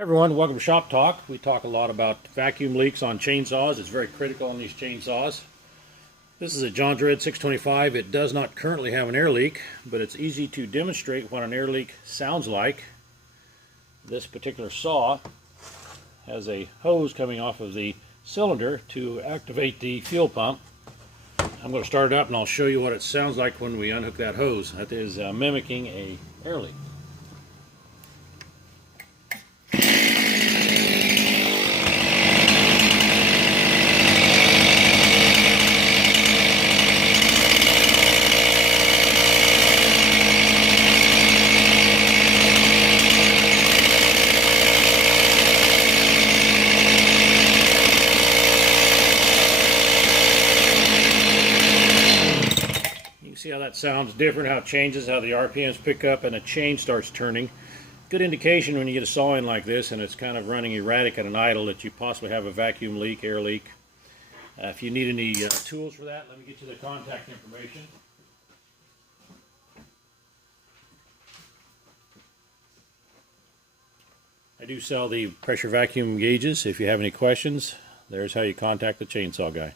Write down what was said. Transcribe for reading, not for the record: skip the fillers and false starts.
Everyone, welcome to Shop Talk. We talk a lot about vacuum leaks on chainsaws. It's very critical on these chainsaws. This is a John Deere 625. It does not currently have an air leak, but it's easy to demonstrate what an air leak sounds like. This particular saw has a hose coming off of the cylinder to activate the fuel pump. I'm going to start it up and I'll show you what it sounds like when we unhook that hose. That is mimicking an air leak. See how that sounds different, how it changes, how the RPMs pick up and the chain starts turning. Good indication when you get a saw in like this and it's kind of running erratic at an idle that you possibly have a vacuum leak, air leak. If you need any tools for that, let me get you the contact information. I do sell the pressure vacuum gauges. If you have any questions, there's how you contact the chainsaw guy.